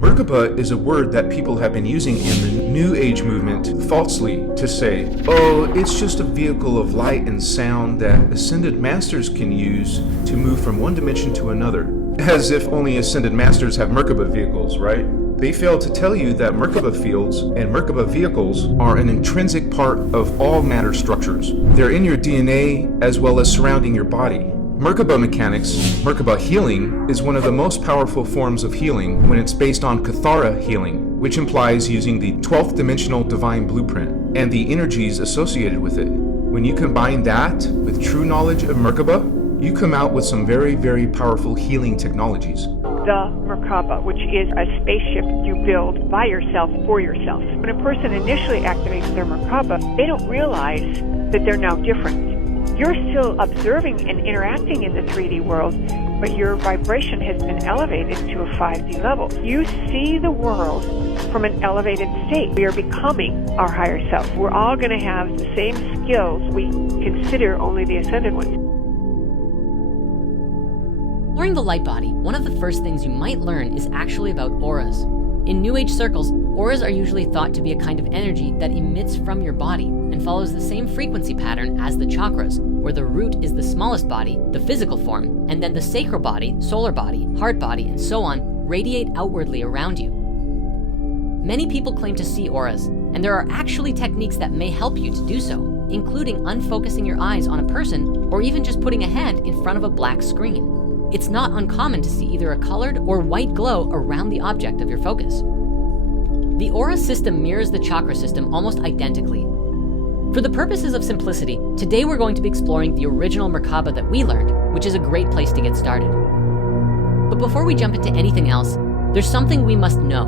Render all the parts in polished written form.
Merkaba is a word that people have been using in the New Age movement falsely to say, oh, it's just a vehicle of light and sound that ascended masters can use to move from one dimension to another. As if only ascended masters have Merkaba vehicles, right? They fail to tell you that Merkaba fields and Merkaba vehicles are an intrinsic part of all matter structures. They're in your DNA as well as surrounding your body. Merkaba mechanics, Merkaba healing, is one of the most powerful forms of healing when it's based on Kathara healing, which implies using the 12th dimensional divine blueprint and the energies associated with it. When you combine that with true knowledge of Merkaba, you come out with some very, very powerful healing technologies. The Merkaba, which is a spaceship you build by yourself for yourself. When a person initially activates their Merkaba, they don't realize that they're now different. You're still observing and interacting in the 3D world, but your vibration has been elevated to a 5D level. You see the world from an elevated state. We are becoming our higher self. We're all going to have the same skills we consider only the ascended ones. Exploring the light body, one of the first things you might learn is actually about auras. In New Age circles, auras are usually thought to be a kind of energy that emits from your body and follows the same frequency pattern as the chakras, where the root is the smallest body, the physical form, and then the sacral body, solar body, heart body, and so on, radiate outwardly around you. Many people claim to see auras, and there are actually techniques that may help you to do so, including unfocusing your eyes on a person or even just putting a hand in front of a black screen. It's not uncommon to see either a colored or white glow around the object of your focus. The aura system mirrors the chakra system almost identically. For the purposes of simplicity, today we're going to be exploring the original Merkaba that we learned, which is a great place to get started. But before we jump into anything else, there's something we must know.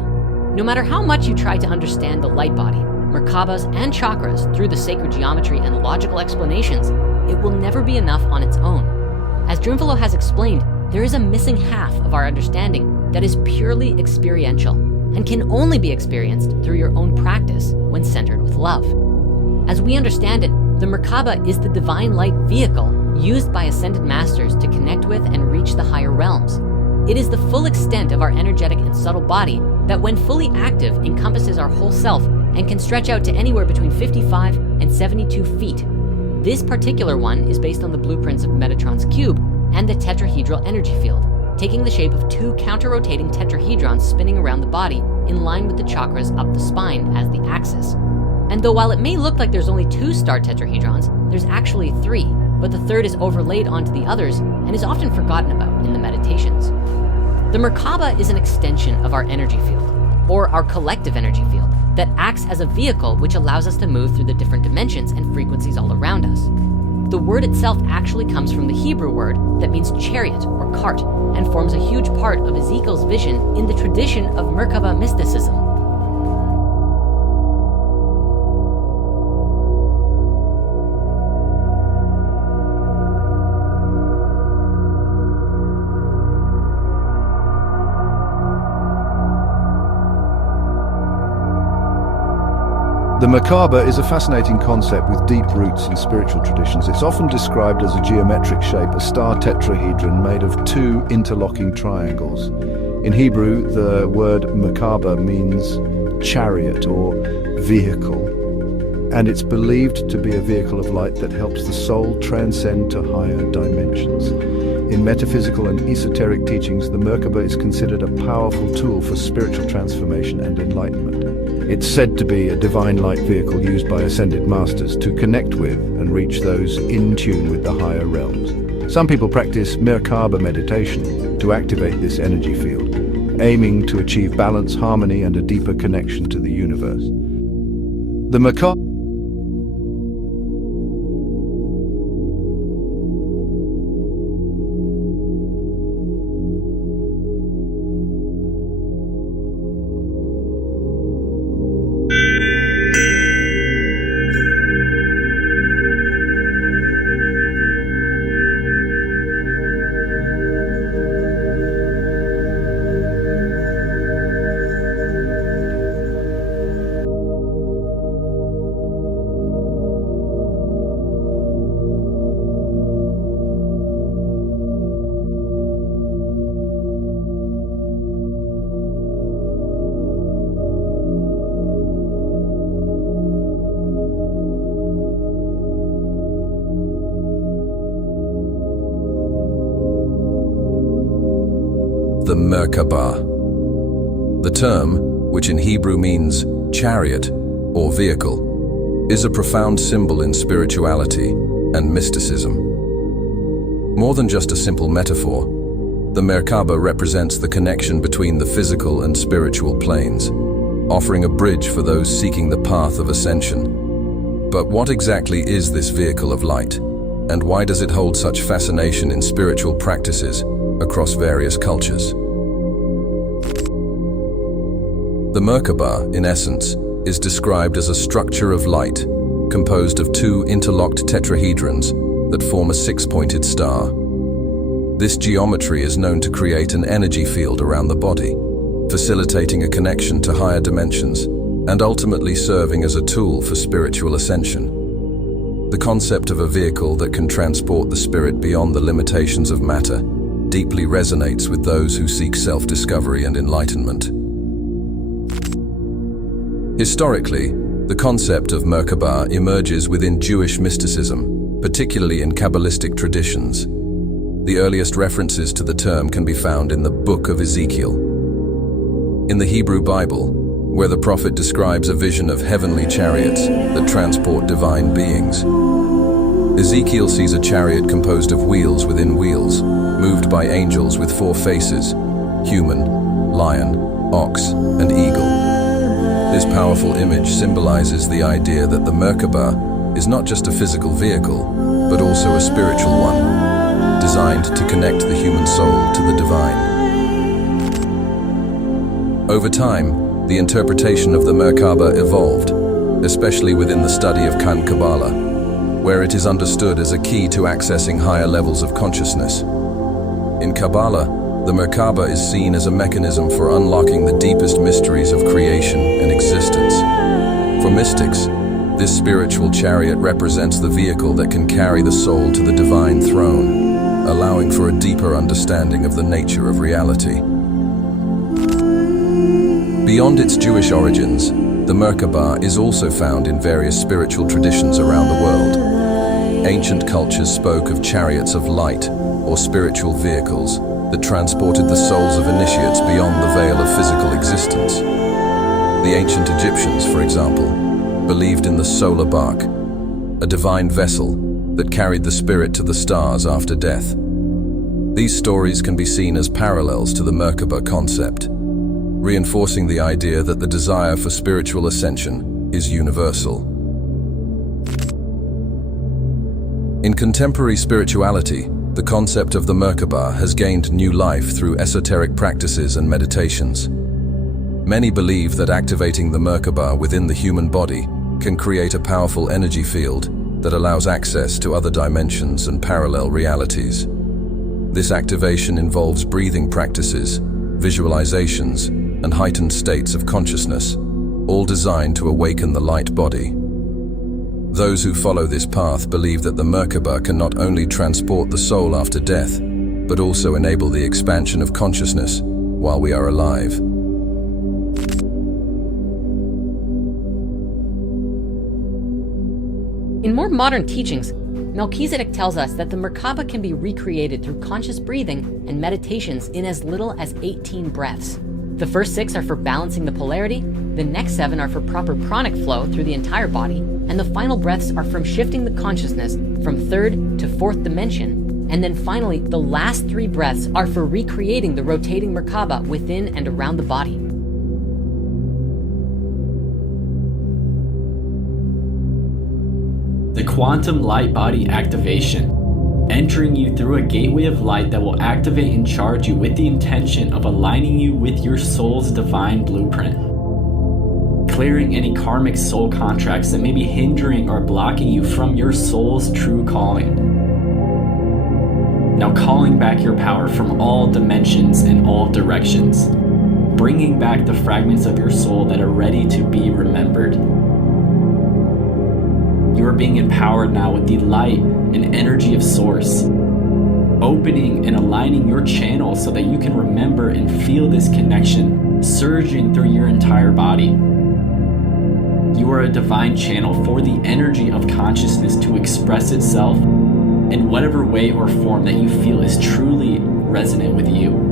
No matter how much you try to understand the light body, Merkabas, and chakras through the sacred geometry and logical explanations, it will never be enough on its own. As Drunvalo has explained, there is a missing half of our understanding that is purely experiential and can only be experienced through your own practice when centered with love. As we understand it, the Merkaba is the divine light vehicle used by ascended masters to connect with and reach the higher realms. It is the full extent of our energetic and subtle body that, when fully active, encompasses our whole self and can stretch out to anywhere between 55 and 72 feet. This particular one is based on the blueprints of Metatron's cube and the tetrahedral energy field, taking the shape of two counter-rotating tetrahedrons spinning around the body in line with the chakras up the spine as the axis. And though while it may look like there's only two star tetrahedrons, there's actually three, but the third is overlaid onto the others and is often forgotten about in the meditations. The Merkaba is an extension of our energy field, or our collective energy field, that acts as a vehicle which allows us to move through the different dimensions and frequencies all around us. The word itself actually comes from the Hebrew word that means chariot or cart and forms a huge part of Ezekiel's vision in the tradition of Merkaba mysticism. The Merkaba is a fascinating concept with deep roots in spiritual traditions. It's often described as a geometric shape, a star tetrahedron made of two interlocking triangles. In Hebrew, the word Merkaba means chariot or vehicle, and it's believed to be a vehicle of light that helps the soul transcend to higher dimensions. In metaphysical and esoteric teachings, the Merkaba is considered a powerful tool for spiritual transformation and enlightenment. It's said to be a divine light vehicle used by ascended masters to connect with and reach those in tune with the higher realms. Some people practice Merkaba meditation to activate this energy field, aiming to achieve balance, harmony, and a deeper connection to the universe. The Merkaba the Merkaba. The term, which in Hebrew means chariot or vehicle, is a profound symbol in spirituality and mysticism. More than just a simple metaphor, the Merkaba represents the connection between the physical and spiritual planes, offering a bridge for those seeking the path of ascension. But what exactly is this vehicle of light, and why does it hold such fascination in spiritual practices across various cultures? The Merkaba, in essence, is described as a structure of light composed of two interlocked tetrahedrons that form a six-pointed star. This geometry is known to create an energy field around the body, facilitating a connection to higher dimensions and ultimately serving as a tool for spiritual ascension. The concept of a vehicle that can transport the spirit beyond the limitations of matter deeply resonates with those who seek self-discovery and enlightenment. Historically, the concept of Merkaba emerges within Jewish mysticism, particularly in Kabbalistic traditions. The earliest references to the term can be found in the Book of Ezekiel. In the Hebrew Bible, where the prophet describes a vision of heavenly chariots that transport divine beings, Ezekiel sees a chariot composed of wheels within wheels, moved by angels with four faces: human, lion, ox, and eagle. This powerful image symbolizes the idea that the Merkaba is not just a physical vehicle, but also a spiritual one, designed to connect the human soul to the divine. Over time, the interpretation of the Merkaba evolved, especially within the study of Kabbalah, where it is understood as a key to accessing higher levels of consciousness. In Kabbalah, the Merkaba is seen as a mechanism for unlocking the deepest mysteries of creation and existence. For mystics, this spiritual chariot represents the vehicle that can carry the soul to the divine throne, allowing for a deeper understanding of the nature of reality. Beyond its Jewish origins, the Merkaba is also found in various spiritual traditions around the world. Ancient cultures spoke of chariots of light, or spiritual vehicles, that transported the souls of initiates beyond the veil of physical existence. The ancient Egyptians, for example, believed in the solar bark, a divine vessel that carried the spirit to the stars after death. These stories can be seen as parallels to the Merkaba concept, reinforcing the idea that the desire for spiritual ascension is universal. In contemporary spirituality, the concept of the Merkaba has gained new life through esoteric practices and meditations. Many believe that activating the Merkaba within the human body can create a powerful energy field that allows access to other dimensions and parallel realities. This activation involves breathing practices, visualizations, and heightened states of consciousness, all designed to awaken the light body. Those who follow this path believe that the Merkaba can not only transport the soul after death, but also enable the expansion of consciousness while we are alive. In more modern teachings, Melchizedek tells us that the Merkaba can be recreated through conscious breathing and meditations in as little as 18 breaths. The first 6 are for balancing the polarity, the next 7 are for proper pranic flow through the entire body, and the final breaths are from shifting the consciousness from 3rd to 4th dimension. And then finally, the last 3 breaths are for recreating the rotating Merkaba within and around the body. The quantum light body activation, entering you through a gateway of light that will activate and charge you with the intention of aligning you with your soul's divine blueprint, clearing any karmic soul contracts that may be hindering or blocking you from your soul's true calling. Now calling back your power from all dimensions and all directions, bringing back the fragments of your soul that are ready to be remembered. You are being empowered now with the light and energy of Source, opening and aligning your channel so that you can remember and feel this connection surging through your entire body. You are a divine channel for the energy of consciousness to express itself in whatever way or form that you feel is truly resonant with you.